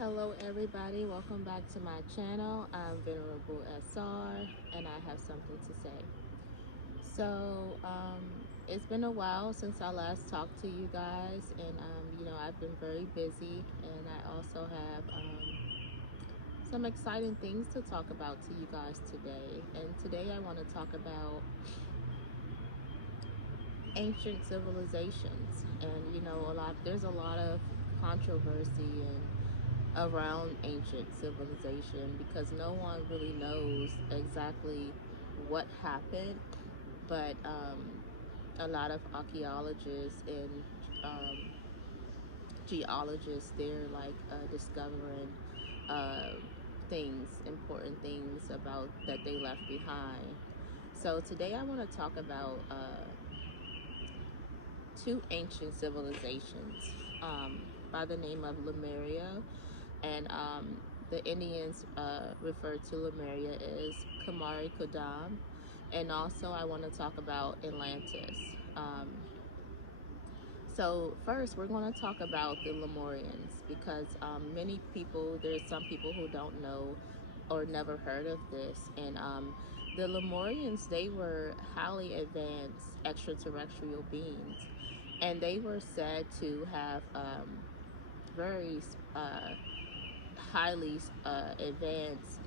Hello everybody, welcome back to my channel. I'm Venerable SR and I have something to say. It's been a while since I last talked to you guys, and I've been very busy, and I also have some exciting things to talk about to you guys today. And today I want to talk about ancient civilizations. And there's a lot of controversy and around ancient civilization because no one really knows exactly what happened, but a lot of archaeologists and um, geologists, they're like discovering uh, things, important things about that they left behind. So today I want to talk about two ancient civilizations by the name of Lemuria, and the Indians refer to Lemuria as Kamari Kodam, and also I want to talk about Atlantis. So first, we're going to talk about the Lemurians because many people, there's some people who don't know or never heard of this, and the Lemurians, they were highly advanced extraterrestrial beings, and they were said to have very highly advanced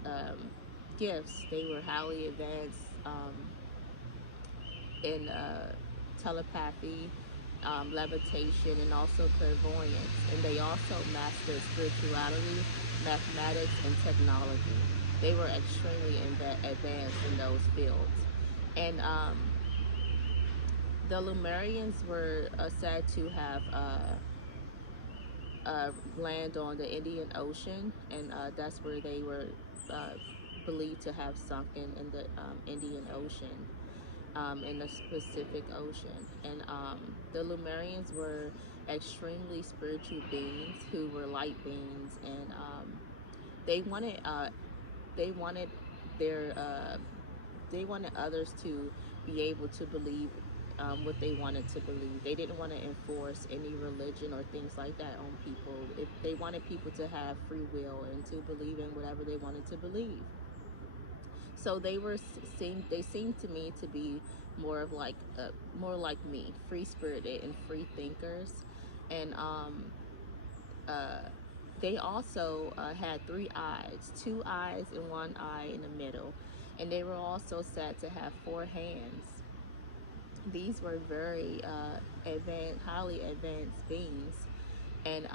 gifts. They were highly advanced in telepathy, levitation, and also clairvoyance. And they also mastered spirituality, mathematics, and technology. They were extremely advanced in those fields. And the Lemurians were said to have land on the Indian Ocean, and that's where they were uh, believed to have sunken in the Indian Ocean, in the Pacific Ocean. And the Lemurians were extremely spiritual beings who were light beings, and they wanted they wanted their they wanted others to be able to believe what they wanted to believe. They didn't want to enforce any religion or things like that on people. If they wanted people to have free will and to believe in whatever they wanted to believe. So they seemed to me to be more like me, free spirited and free thinkers, and uh, they also had three eyes, two eyes and one eye in the middle, and they were also said to have four hands. These were very advanced, highly advanced beings, and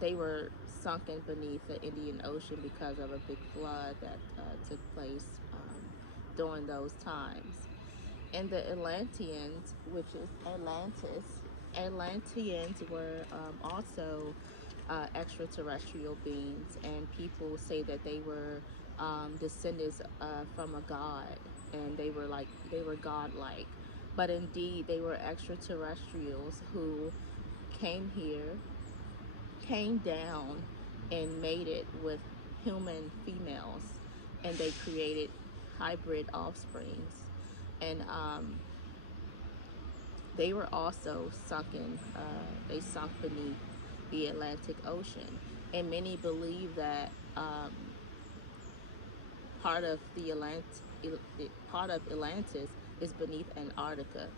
they were sunken beneath the Indian Ocean because of a big flood that took place during those times. And the Atlanteans, which is Atlanteans were also extraterrestrial beings, and people say that they were descendants from a god, and they were godlike. But indeed, they were extraterrestrials who came here, came down, and mated with human females, and they created hybrid offsprings. And they were also sunken, they sunk beneath the Atlantic Ocean. And many believe that part of part of Atlantis is beneath Antarctica,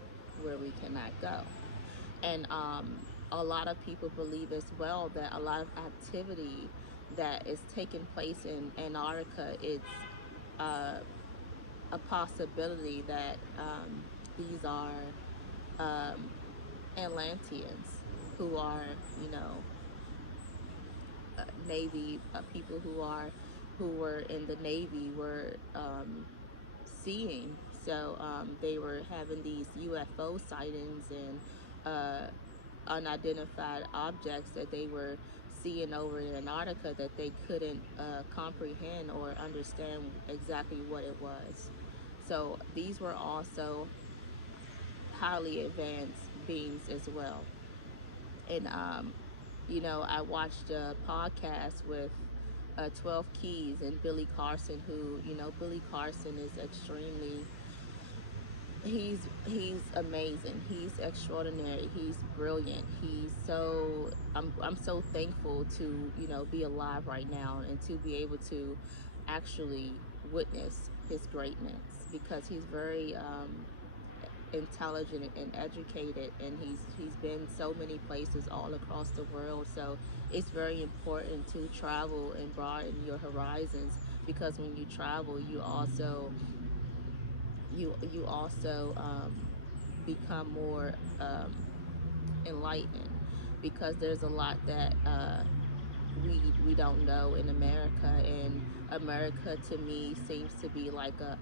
where we cannot go. And a lot of people believe as well that a lot of activity that is taking place in Antarctica, it's a possibility that these are Atlanteans who are, Navy people who were in the Navy were seeing. So they were having these UFO sightings and unidentified objects that they were seeing over in Antarctica that they couldn't comprehend or understand exactly what it was. So these were also highly advanced beings as well. And I watched a podcast with 12 Keys and Billy Carson, who, Billy Carson is extremely He's amazing. He's extraordinary. He's brilliant. He's so I'm so thankful to, you know, be alive right now and to be able to actually witness his greatness, because he's very intelligent and educated, and he's been so many places all across the world. So it's very important to travel and broaden your horizons, because when you travel, you also become more enlightened, because there's a lot that we don't know in America. And America to me seems to be like a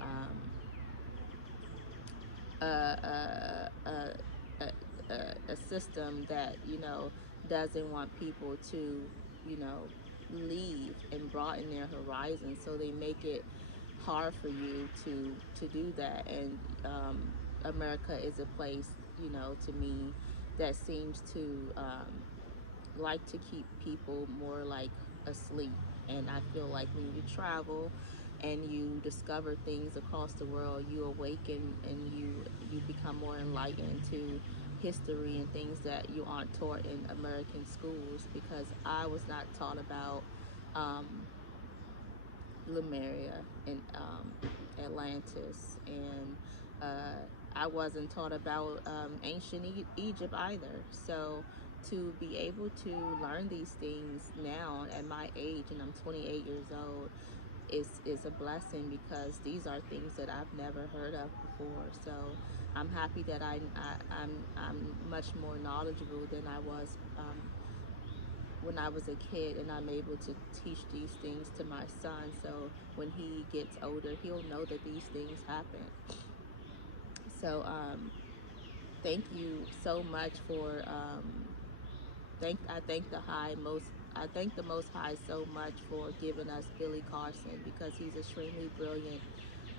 a, a, a system that, you know, doesn't want people to, you know, leave and broaden their horizons. So they make it hard for you to do that. And America is a place, you know, to me, that seems to like to keep people more like asleep. And I feel like when you travel and you discover things across the world, you awaken and you become more enlightened to history and things that you aren't taught in American schools. Because I was not taught about um, Lemuria and Atlantis, and I wasn't taught about ancient Egypt either. So to be able to learn these things now at my age, and I'm 28 years old, is a blessing, because these are things that I've never heard of before. So I'm happy that I'm much more knowledgeable than I was when I was a kid, and I'm able to teach these things to my son. So when he gets older, he'll know that these things happen. So thank you so much for thank the high most I thank the Most High so much for giving us Billy Carson, because he's extremely brilliant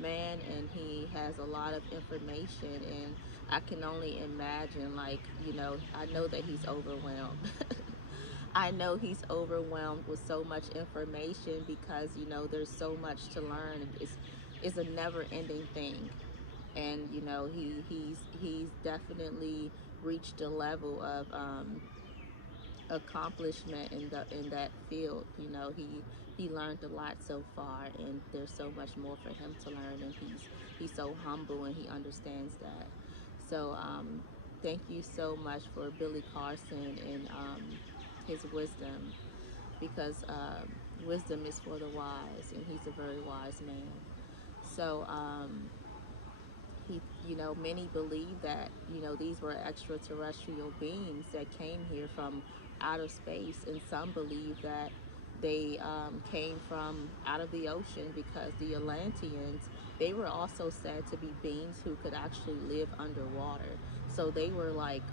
man, and he has a lot of information. And I can only imagine, like, you know, I know that he's overwhelmed. I know he's overwhelmed with so much information, because, you know, there's so much to learn. It's a never ending thing. And, you know, he's definitely reached a level of accomplishment in that field. You know, he learned a lot so far, and there's so much more for him to learn. And he's so humble, and he understands that. So thank you so much for Billy Carson and his wisdom, because wisdom is for the wise, and he's a very wise man. So he, you know, many believe that, you know, these were extraterrestrial beings that came here from outer space, and some believe that they came from out of the ocean, because the Atlanteans, they were also said to be beings who could actually live underwater. So they were like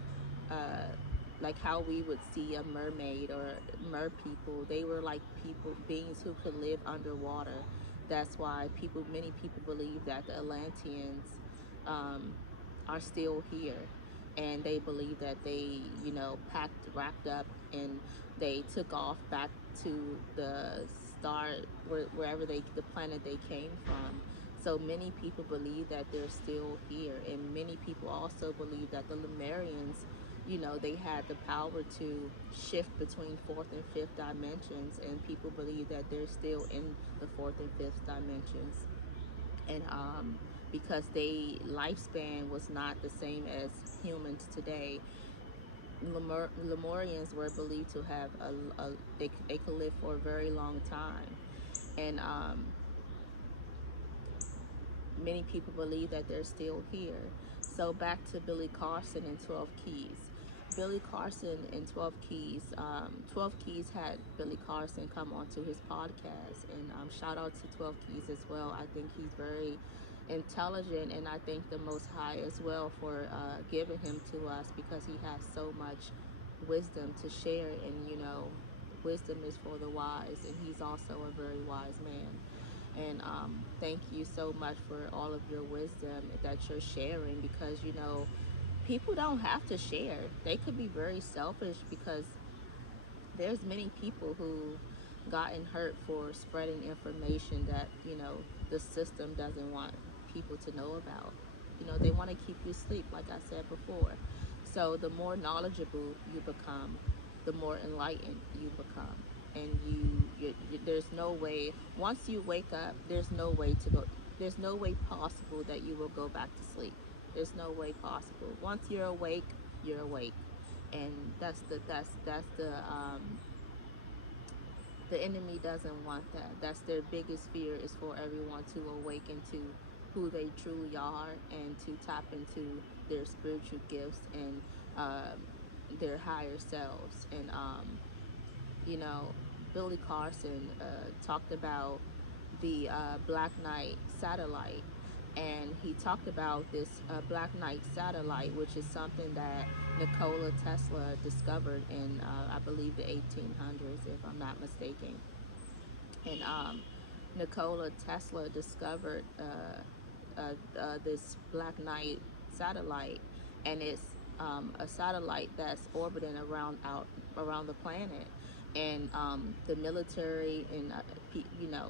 how we would see a mermaid or mer people. They were like people, beings who could live underwater. That's why many people believe that the Atlanteans um, are still here, and they believe that they, you know, wrapped up, and they took off back to the star, wherever the planet they came from. So many people believe that they're still here, and many people also believe that the Lemurians, you know, they had the power to shift between fourth and fifth dimensions, and people believe that they're still in the fourth and fifth dimensions. And because they lifespan was not the same as humans today, Lemurians were believed to have they could live for a very long time. And many people believe that they're still here. So back to Billy Carson and 12 Keys. Billy Carson and 12 Keys. 12 Keys had Billy Carson come onto his podcast, and shout out to 12 Keys as well. I think he's very intelligent, and I thank the Most High as well for giving him to us, because he has so much wisdom to share. And, you know, wisdom is for the wise, and he's also a very wise man. And thank you so much for all of your wisdom that you're sharing, because, you know, people don't have to share. They could be very selfish, because there's many people who gotten hurt for spreading information that, you know, the system doesn't want people to know about. You know, they want to keep you asleep, like I said before. So the more knowledgeable you become, the more enlightened you become. And there's no way, once you wake up, there's no way to go, there's no way possible that you will go back to sleep. There's no way possible. Once you're awake, you're awake. And the enemy doesn't want that. That's their biggest fear, is for everyone to awaken to who they truly are and to tap into their spiritual gifts and their higher selves. And you know, Billy Carson talked about the Black Knight satellite, and he talked about this Black Knight satellite, which is something that Nikola Tesla discovered in, I believe, the 1800s, if I'm not mistaken. And Nikola Tesla discovered this Black Knight satellite, and it's a satellite that's orbiting around the planet. And the military and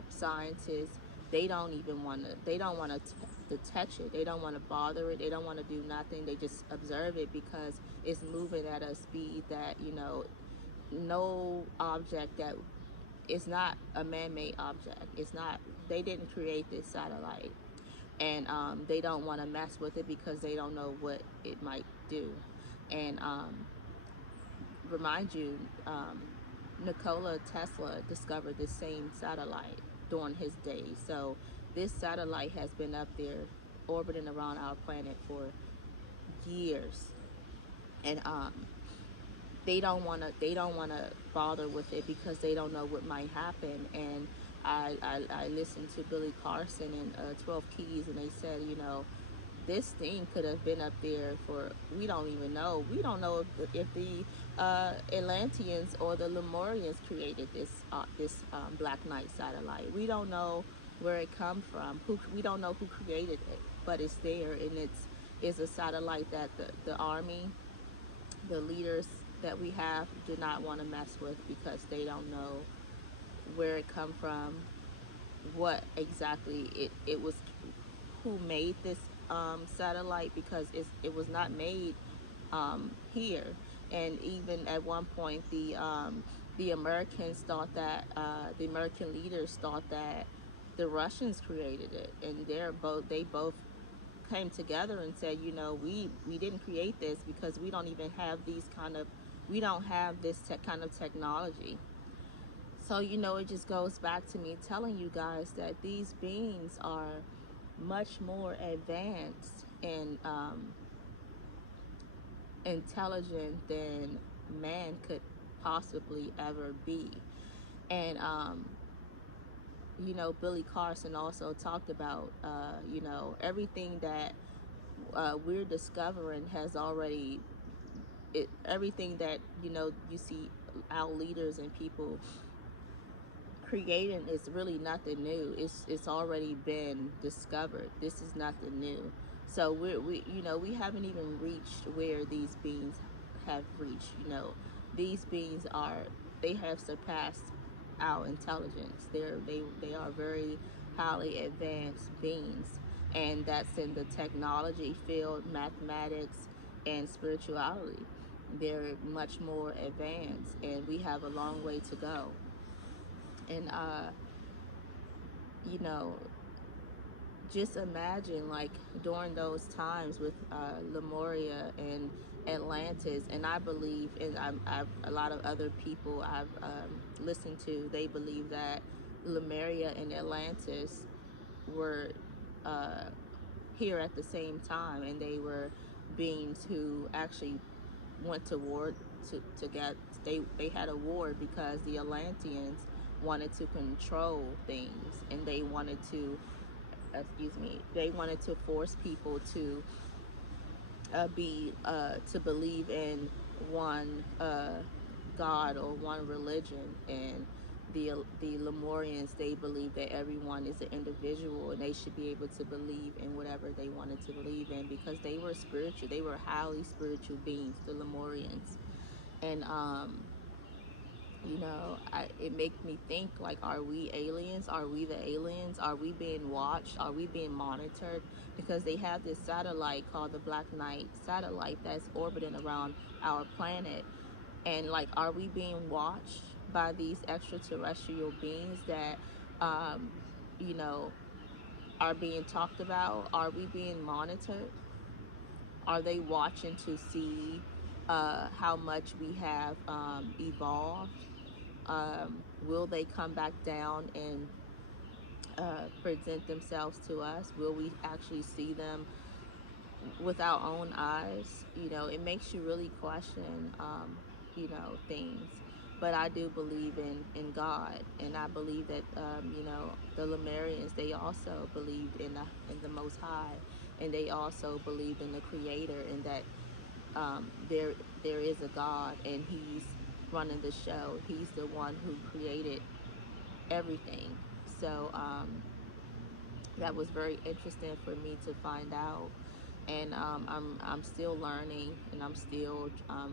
scientists, they don't want to touch it. They don't want to bother it. They don't want to do nothing. They just observe it because it's moving at a speed that, no object that, it's not a man-made object. It's not. They didn't create this satellite, and they don't want to mess with it because they don't know what it might do. And remind you, Nikola Tesla discovered this same satellite during his days. So this satellite has been up there orbiting around our planet for years, and they don't want to bother with it because they don't know what might happen. And I listened to Billy Carson and 12 Keys, and they said, this thing could have been up there for, we don't even know. We don't know if the Atlanteans or the Lemurians created this Black Knight satellite. We don't know where it come from. We don't know who created it, but it's there, and it's a satellite that the army, the leaders that we have, do not want to mess with because they don't know where it come from, what exactly it was, who made this satellite, because it was not made here. And even at one point, the Americans thought that the American leaders thought that the Russians created it, and they both came together and said, we didn't create this because we don't even have we don't have this kind of technology. So, it just goes back to me telling you guys that these beings are much more advanced and intelligent than man could possibly ever be. And, Billy Carson also talked about, everything that we're discovering has already, everything that, you see our leaders and people creating is really nothing new. It's already been discovered. This is nothing new. So we haven't even reached where these beings have reached. These beings they have surpassed our intelligence. They are very highly advanced beings, and that's in the technology field, mathematics, and spirituality. They're much more advanced, and we have a long way to go. And you know just imagine, like, during those times with Lemuria and Atlantis. And I believe, and a lot of other people I've listened to, they believe that Lemuria and Atlantis were uh, here at the same time, and they were beings who actually went to war to get, they had a war because the Atlanteans wanted to control things, and they wanted to they wanted to force people to believe in one God or one religion. And the Lemurians, they believe that everyone is an individual and they should be able to believe in whatever they wanted to believe in, because they were spiritual. They were highly spiritual beings, the Lemurians. And It makes me think, like, are we aliens? Are we the aliens? Are we being watched? Are we being monitored? Because they have this satellite called the Black Knight satellite that's orbiting around our planet. And, like, are we being watched by these extraterrestrial beings that, um, you know, are being talked about? Are we being monitored? Are they watching to see how much we have evolved? Will they come back down and present themselves to us? Will we actually see them with our own eyes? It makes you really question, things. But I do believe in God, and I believe that, the Lemurians, they also believed in the Most High, and they also believed in the Creator, and that there is a God, and He's running the show. He's the one who created everything. So that was very interesting for me to find out, and I'm still learning, and I'm still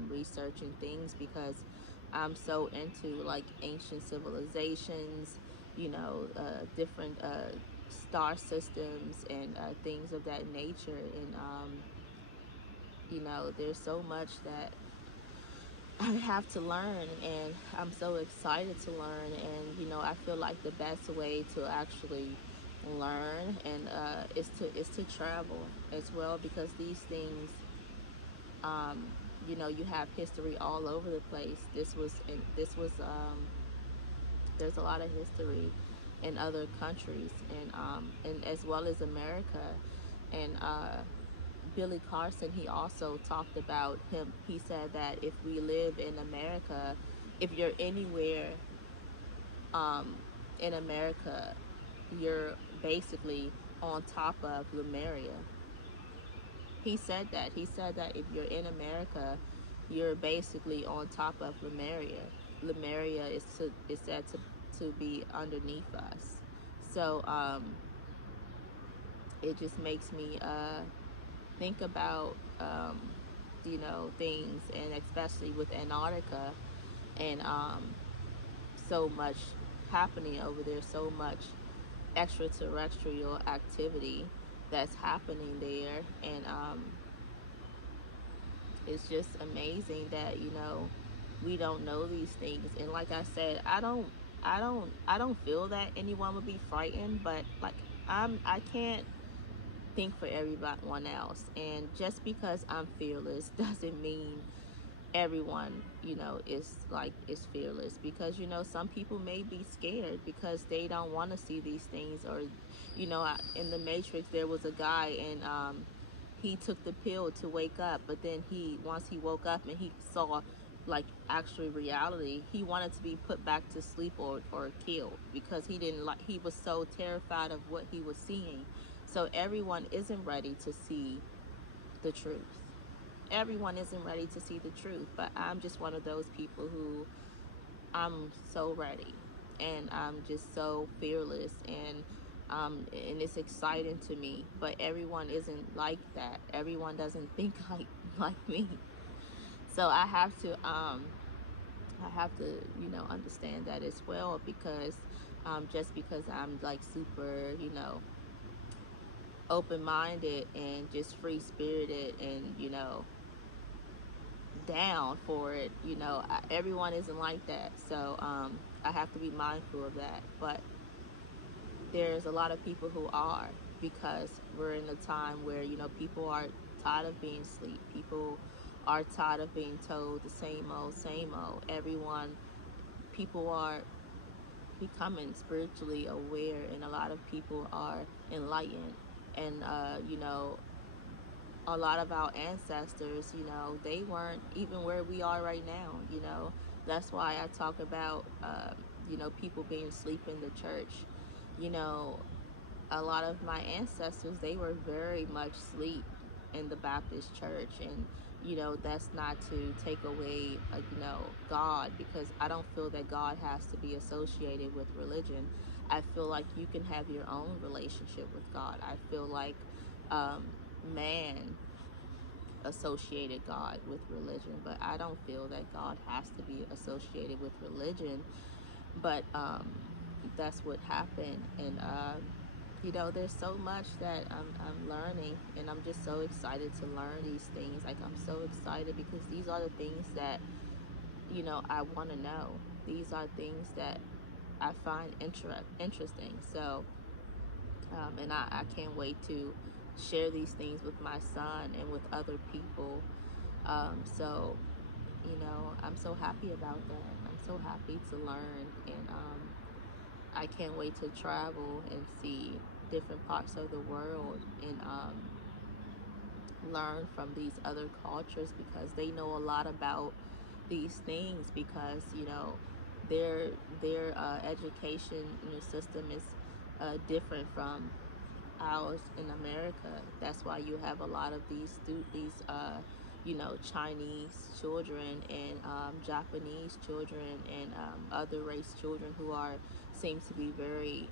researching things, because I'm so into, like, ancient civilizations, different star systems, and things of that nature. And there's so much that I have to learn, and I'm so excited to learn. And I feel like the best way to actually learn and is to travel as well, because these things, you have history all over the place. This was there's a lot of history in other countries, and as well as America. And Billy Carson, he also talked about him. He said that if we live in America, if you're anywhere um, in America, you're basically on top of Lemuria. He said that. He said that if you're in America, you're basically on top of Lemuria. Lemuria is said to be underneath us. So it just makes me think about things, and especially with Antarctica, and so much happening over there, so much extraterrestrial activity that's happening there. And it's just amazing that we don't know these things. And like I said, I don't feel that anyone would be frightened, but, like, I can't think for everyone else. And just because I'm fearless doesn't mean everyone is fearless, because some people may be scared because they don't want to see these things. Or in the Matrix, there was a guy, and he took the pill to wake up, but then once he woke up and he saw, like, actual reality, he wanted to be put back to sleep or killed, because he was so terrified of what he was seeing. So everyone isn't ready to see the truth. Everyone isn't ready to see the truth, but I'm just one of those people who, I'm so ready, and I'm just so fearless, and it's exciting to me. But everyone isn't like that. Everyone doesn't think like me. So I have to understand that as well, because just because I'm, like, super open-minded and just free-spirited, and down for it, everyone isn't like that. So I have to be mindful of that. But there's a lot of people who are, because we're in a time where people are tired of being asleep. People are tired of being told the same old. People are becoming spiritually aware, and a lot of people are enlightened. And a lot of our ancestors, they weren't even where we are right now. That's why I talk about people being asleep in the church. you know a lot of my ancestors, they were very much asleep in the Baptist church. And that's not to take away, God, because I don't feel that God has to be associated with religion. I feel like you can have your own relationship with God. I feel like man associated God with religion, but I don't feel that God has to be associated with religion. But that's what happened, and there's so much that I'm learning, and I'm just so excited to learn these things. Like, I'm so excited because these are the things that I want to know. These are things that I find interesting. So, and I can't wait to share these things with my son and with other people. So, I'm so happy about that. I'm so happy to learn, and I can't wait to travel and see different parts of the world, and learn from these other cultures, because they know a lot about these things, because their education system is different from ours in America. That's why you have a lot of these Chinese children, and Japanese children, and other race children who are seems to be very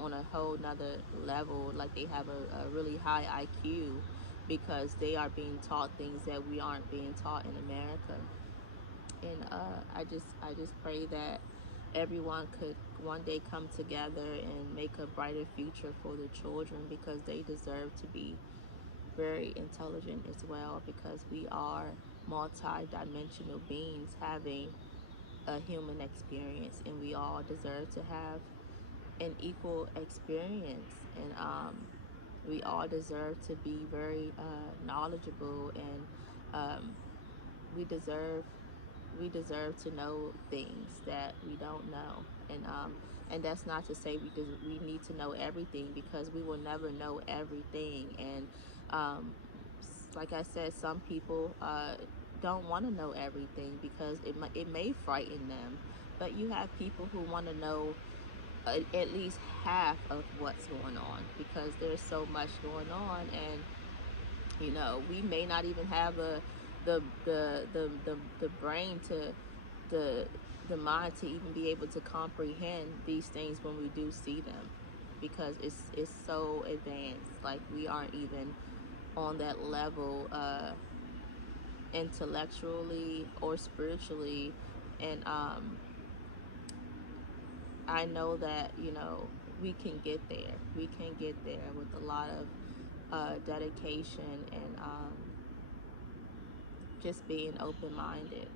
on a whole nother level. Like, they have a really high IQ, because they are being taught things that we aren't being taught in America. And I just pray that everyone could one day come together and make a brighter future for the children, because they deserve to be very intelligent as well, because we are multi-dimensional beings having a human experience, and we all deserve to have an equal experience. And we all deserve to be very knowledgeable, and um, we deserve to know things that we don't know. And that's not to say we need to know everything, because we will never know everything. And um, like I said, some people don't want to know everything, because it may frighten them. But you have people who want to know at least half of what's going on, because there's so much going on. And we may not even have the brain to the mind to even be able to comprehend these things when we do see them, because it's so advanced. Like, we aren't even on that level intellectually or spiritually. And I know that we can get there. We can get there with a lot of dedication, and just being open-minded.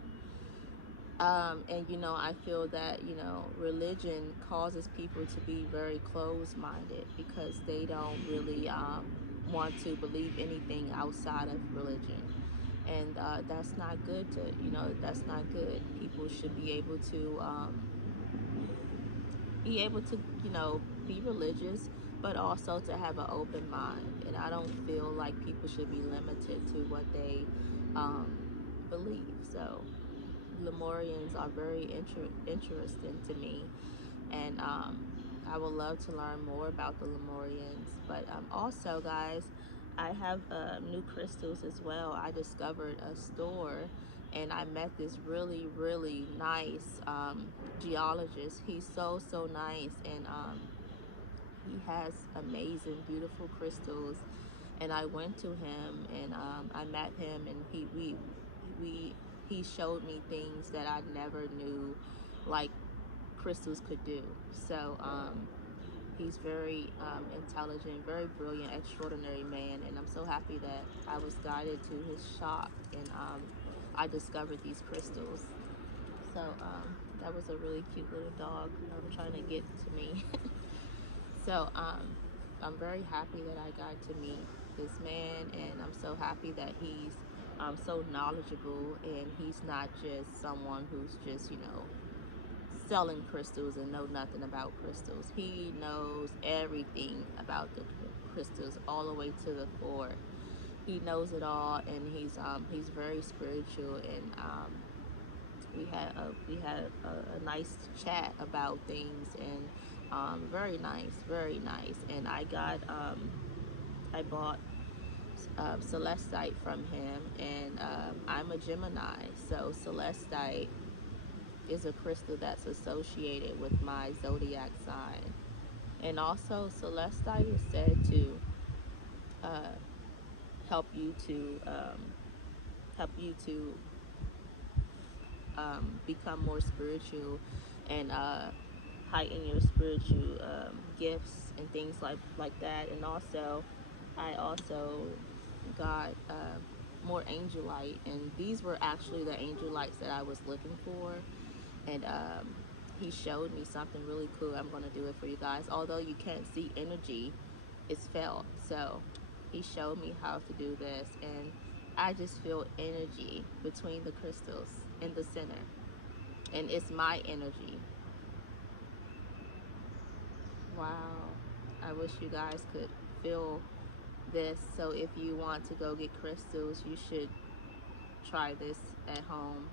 And I feel that religion causes people to be very closed-minded, because they don't really want to believe anything outside of religion. And that's not good. That's not good. People should be able to be religious, but also to have an open mind. And I don't feel like people should be limited to what they believe. So Lemurians are very interesting to me, and I would love to learn more about the Lemurians. But also, guys, I have new crystals as well. I discovered a store, and I met this really, really nice geologist. He's so nice, and he has amazing, beautiful crystals. And I went to him, and I met him, and we he showed me things that I never knew, like, crystals could do. So he's very intelligent, very brilliant, extraordinary man, and I'm so happy that I was guided to his shop, and I discovered these crystals. So that was a really cute little dog trying to get to me. So I'm very happy that I got to meet this man, and I'm so happy that he's so knowledgeable, and he's not just someone who's just selling crystals and know nothing about crystals. He knows everything about the crystals, all the way to the core. He knows it all, and he's very spiritual. And we had a nice chat about things, and very nice, very nice. And I bought celestite from him, and I'm a Gemini, so celestite is a crystal that's associated with my zodiac sign. And also, celestite is said to uh, help you to help you to become more spiritual and heighten your spiritual gifts and things like that. And also, I also got more angel light, and these were actually the angel lights that I was looking for. And he showed me something really cool. I'm going to do it for you guys. Although you can't see energy, it's felt. So he showed me how to do this, and I just feel energy between the crystals in the center, and it's my energy. Wow. I wish you guys could feel this. So if you want to go get crystals, you should try this at home,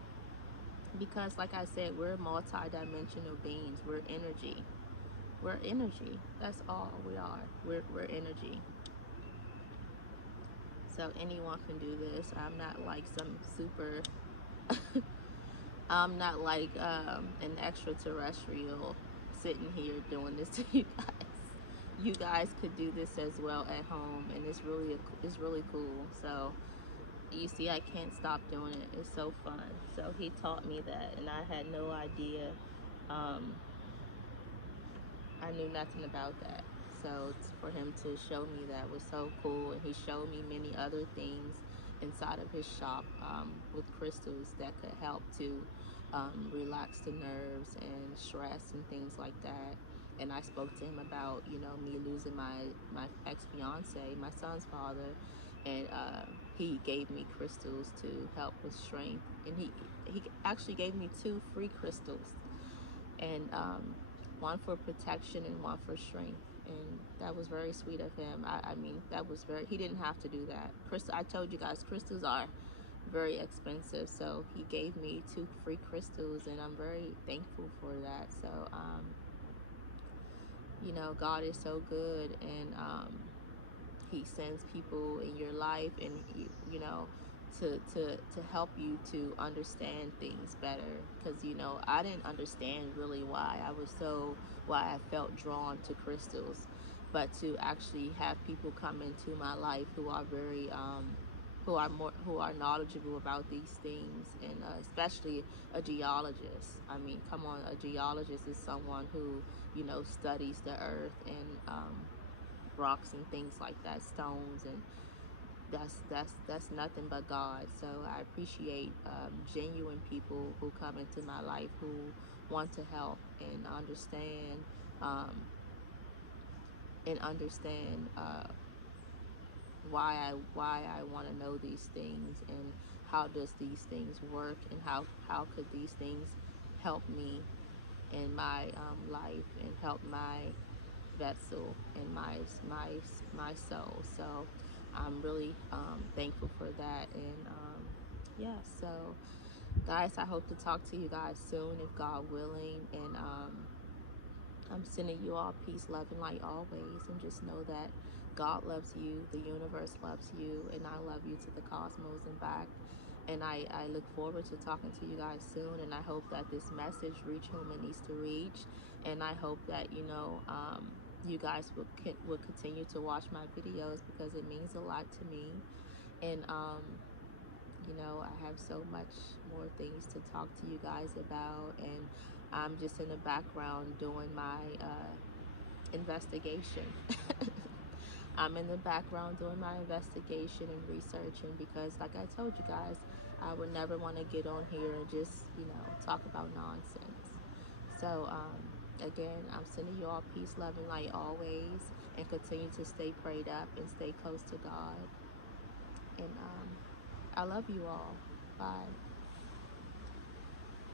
because like I said, we're multi-dimensional beings. We're energy. We're energy. That's all we are. We're energy. So anyone can do this. I'm not like some super I'm not like an extraterrestrial sitting here doing this to you guys. You guys could do this as well at home, and it's really cool. So you see, I can't stop doing it. It's so fun. So he taught me that, and I had no idea. Um, I knew nothing about that. So for him to show me that was so cool, and he showed me many other things inside of his shop with crystals that could help to relax the nerves and stress and things like that. And I spoke to him about, you know, me losing my ex-fiance, my son's father, and he gave me crystals to help with strength. And he actually gave me 2 free crystals, and one for protection and one for strength. And that was very sweet of him. I mean, that was very, he didn't have to do that. I told you guys, crystals are very expensive. So he gave me 2 free crystals, and I'm very thankful for that. So, you know, God is so good, and he sends people in your life, and you know, to help you to understand things better, because you know, I didn't understand really why I felt drawn to crystals, but to actually have people come into my life who are very who are knowledgeable about these things, and especially a geologist. I mean, come on, a geologist is someone who, you know, studies the earth and rocks and things like that, stones, and that's nothing but God. So I appreciate genuine people who come into my life who want to help and understand um, why I want to know these things, and how does these things work, and how could these things help me in my life, and help my vessel and my soul. So I'm really thankful for that. And yeah, so guys, I hope to talk to you guys soon, if God willing. And I'm sending you all peace, love, and light always. And just know that God loves you, the universe loves you, and I love you to the cosmos and back. And I look forward to talking to you guys soon. And I hope that this message reach whom it needs to reach. And I hope that, you know, you guys will continue to watch my videos, because it means a lot to me. And you know, I have so much more things to talk to you guys about, and I'm just in the background doing my investigation. I'm in the background doing my investigation and researching, because like I told you guys, I would never want to get on here and just, you know, talk about nonsense. So again, I'm sending you all peace, love, and light always, and continue to stay prayed up and stay close to God. And I love you all. Bye.